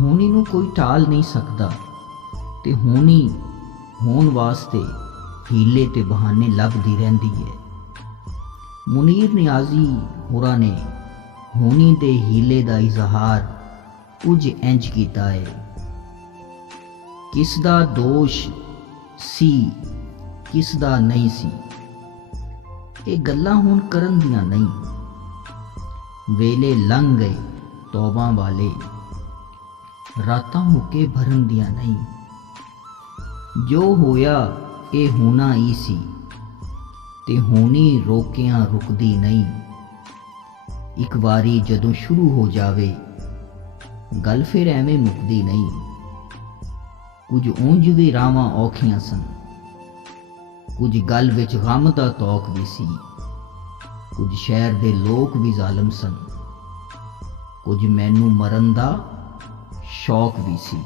ਹੋਣੀ ਨੂੰ ਕੋਈ ਟਾਲ ਨਹੀਂ ਸਕਦਾ ਤੇ ਹੋਣੀ ਹੋਣ ਵਾਸਤੇ ਹੀਲੇ ਤੇ ਬਹਾਨੇ ਲੱਭਦੀ ਰਹਿੰਦੀ ਹੈ। ਮੁਨੀਰ ਨਿਆਜ਼ੀ ਹੋਰਾਂ ਨੇ ਹੋਣੀ ਦੇ ਹੀਲੇ ਦਾ ਇਜ਼ਹਾਰ ਕੁਝ ਇੰਜ ਕੀਤਾ ਹੈ। ਕਿਸ ਦਾ ਦੋਸ਼ ਸੀ ਕਿਸ ਦਾ ਨਹੀਂ ਸੀ, ਇਹ ਗੱਲਾਂ ਹੁਣ ਕਰਨ ਦੀਆਂ ਨਹੀਂ। ਵੇਲੇ ਲੰਘ ਗਏ ਤੌਬਾਂ ਵਾਲੇ, ਰਾਤਾਂ ਮੁੱਕੇ ਭਰਨ ਦੀਆਂ ਨਹੀਂ। ਜੋ ਹੋਇਆ ਇਹ ਹੋਣਾ ਹੀ ਸੀ ਤੇ ਹੋਣੀ ਰੋਕਿਆਂ ਰੁਕਦੀ ਨਹੀਂ। ਇੱਕ ਵਾਰੀ ਜਦੋਂ ਸ਼ੁਰੂ ਹੋ ਜਾਵੇ ਗੱਲ ਫਿਰ ਐਵੇਂ ਮੁੱਕਦੀ ਨਹੀਂ। ਕੁਝ ਉਂਝ ਵੀ ਰਾਵਾਂ ਔਖੀਆਂ ਸਨ, ਕੁਝ ਗੱਲ ਵਿੱਚ ਗਮ ਦਾ ਤੌਕ ਵੀ ਸੀ, ਕੁਝ ਸ਼ਹਿਰ ਦੇ ਲੋਕ ਵੀ ਜ਼ਾਲਮ ਸਨ, ਕੁਝ ਮੈਨੂੰ ਮਰਨ ਦਾ ਸ਼ੌਕ ਵੀ ਸੀ।